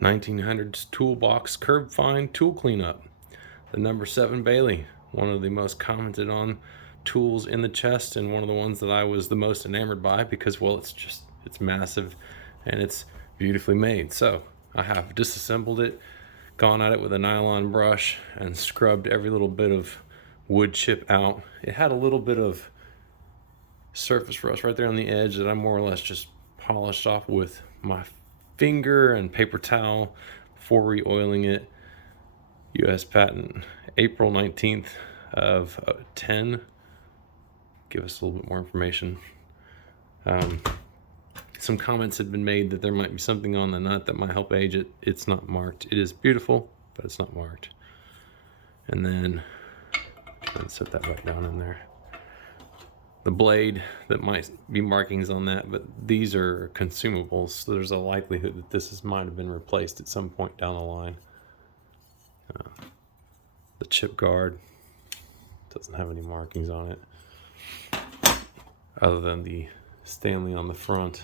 1900s toolbox curb fine tool cleanup. The number 7 Bailey, one of the most commented on tools in the chest, and one of the ones that I was the most enamored by because, well, it's massive and it's beautifully made. So I have disassembled it, gone at it with a nylon brush, and scrubbed every little bit of wood chip out. It had a little bit of surface rust right there on the edge that I more or less just polished off with my finger and paper towel before re-oiling it. US patent, April 19th of 10. Give us a little bit more information. Some comments had been made that there might be something on the nut that might help age it. It's not marked. It is beautiful, but it's not marked. And then let's set that back down in there. The blade, that might be markings on that, but these are consumables, so there's a likelihood that this might have been replaced at some point down the line. The chip guard doesn't have any markings on it other than the Stanley on the front.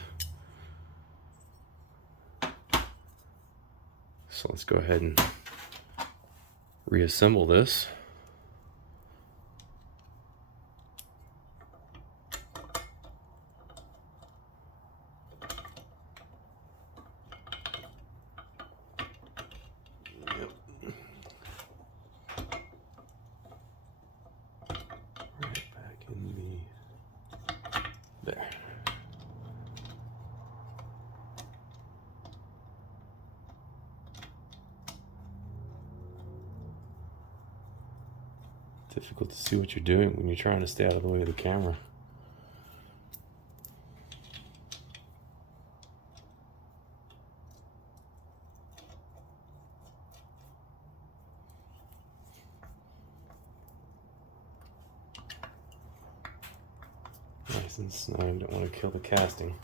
So let's go ahead and reassemble this. There. Difficult to see what you're doing when you're trying to stay out of the way of the camera. Nice and snug. Don't want to kill the casting.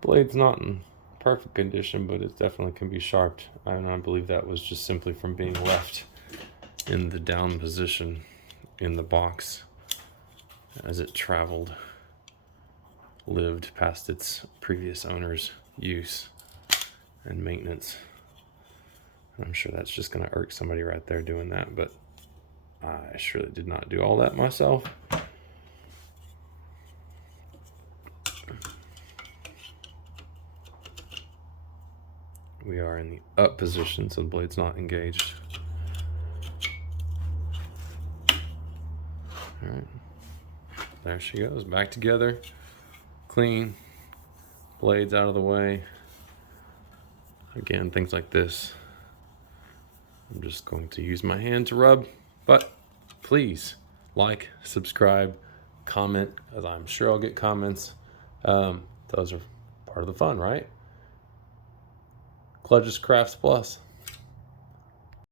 Blade's not in perfect condition, but it definitely can be sharpened. I believe that was just simply from being left in the down position in the box as it lived past its previous owner's use and maintenance. I'm sure that's just going to irk somebody right there doing that, but I surely did not do all that myself. We are in the up position, so the blade's not engaged. All right, there she goes, back together, clean, blades out of the way. Again, things like this, I'm just going to use my hand to rub, but please like, subscribe, comment, as I'm sure I'll get comments. Those are part of the fun, right? Kludges Crafts Plus.